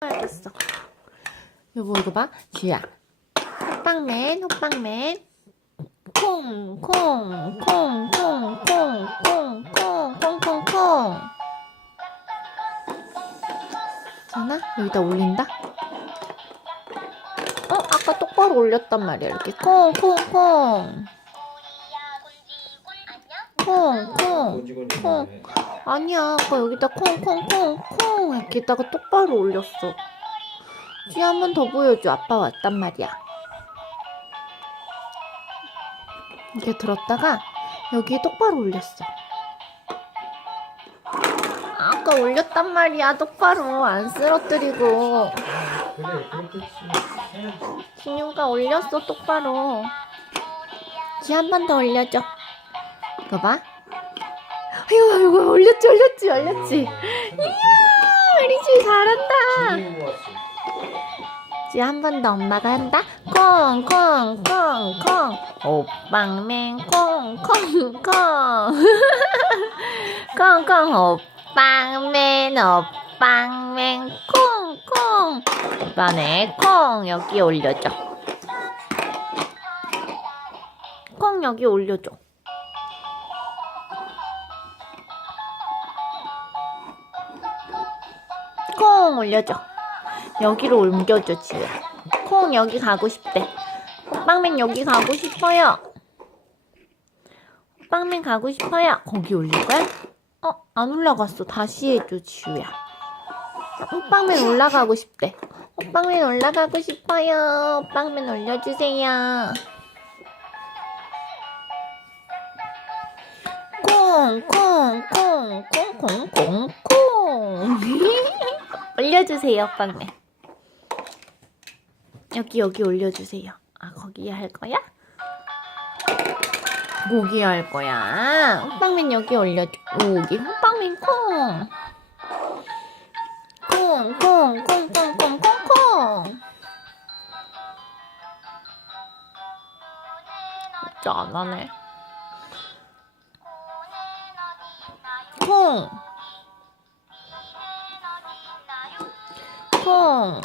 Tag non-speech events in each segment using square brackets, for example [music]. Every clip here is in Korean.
알겠어. 여보 이거 봐. 지야. 호빵맨, 호빵맨. 콩, 콩, 콩, 콩, 콩, 콩, 콩, 콩, 콩, 콩. 자나? 여기다 올린다? 어? 아까 똑바로 올렸단 말이야. 이렇게 콩, 콩, 콩. 콩, 콩. 곤지곤지하네. 아니야, 아까 여기다 콩콩콩콩 이렇게 다가 똑바로 올렸어. 뒤한번 더 보여줘. 아빠 왔단 말이야. 이렇게 들었다가 여기에 똑바로 올렸어. 아까 올렸단 말이야. 똑바로 안 쓰러뜨리고. 진유가 올렸어 똑바로. 뒤한번 더 올려줘. 이거 봐. 아이고 아이고 올렸지 올렸지 올렸지. 우리 지 잘한다. 이제 한번 더 엄마가 한다. 콩콩콩콩 오빵맨 콩콩콩 콩콩 오빵맨 오빵맨 콩콩 이번에 콩 여기 올려줘. 콩 여기 올려줘. 콩 올려줘. 여기로 옮겨줘, 지우야. 콩 여기 가고 싶대. 호빵맨 여기 가고 싶어요. 호빵맨 가고 싶어요. 거기 올릴 거야? 어, 안 올라갔어. 다시 해줘, 지우야. 호빵맨 올라가고 싶대. 호빵맨 올라가고 싶어요. 호빵맨 올려주세요. 콩, 콩, 콩, 콩, 콩, 콩, 콩. [laughs] 올려주세요, 호빵맨. 여기 여기 올려주세요. 아 거기에 할 거야? 모기 할 거야. 호빵맨 여기 올려줘. 여기 호빵맨 콩. 콩, 콩, 콩, 콩, 콩, 콩, 콩. 진짜 안 하네. 콩. 콩.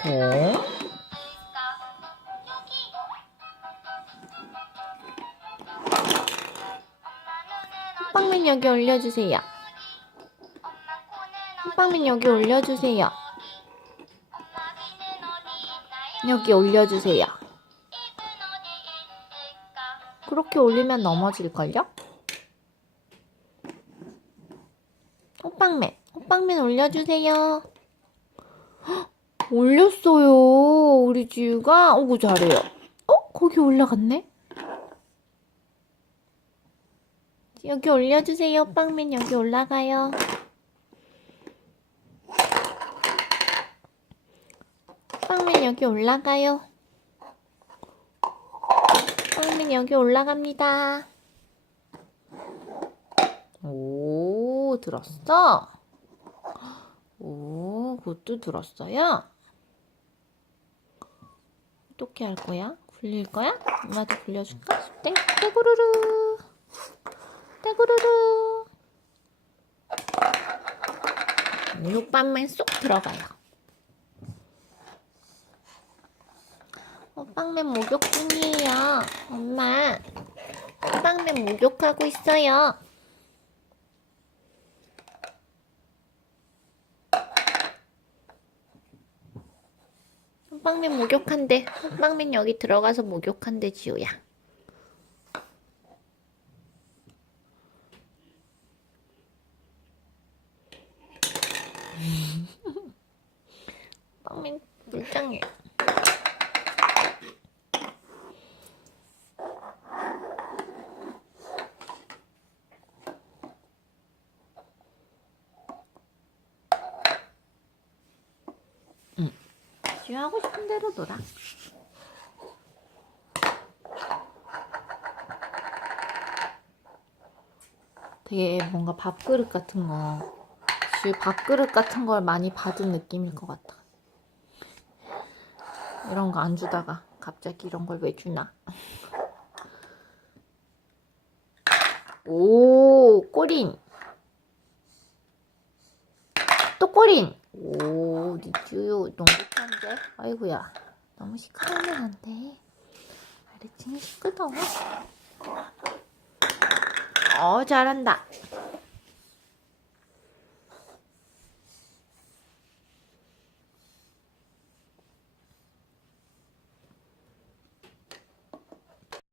콩. 호빵맨 여기 올려주세요. 호빵맨 여기 올려주세요. 여기 올려주세요. 그렇게 올리면 넘어질걸요? 호빵맨, 호빵맨 올려주세요. 헉, 올렸어요. 우리 지우가. 오구 잘해요. 어? 거기 올라갔네? 여기 올려주세요. 빵맨 여기 올라가요. 빵맨 여기 올라가요. 빵맨 여기 올라갑니다. 오, 들었어? 오, 그것도 들었어요? 어떻게 할 거야? 굴릴 거야? 엄마도 굴려줄까? 땡, 떼구르르. 떼구르르. 육빵맨 쏙 들어가요. 어, 빵맨 목욕 중이에요. 엄마. 빵맨 목욕하고 있어요. 빵맨 목욕한대. 빵맨 여기 들어가서 목욕한대, 지우야. [laughs] 빵맨 물장해. 지우 하고 싶은 대로 놀아. 되게 뭔가 밥그릇 같은 거, 지우 밥그릇 같은 걸 많이 받은 느낌일 것 같아. 이런 거 안 주다가 갑자기 이런 걸 왜 주나? [laughs] 오, 꼬린. 또 꼬린. 오, 니쭈 너무 시큰데? 아이고야, 너무 시끄러우면 안 돼. 아래층이 시끄러워. 어, 잘한다.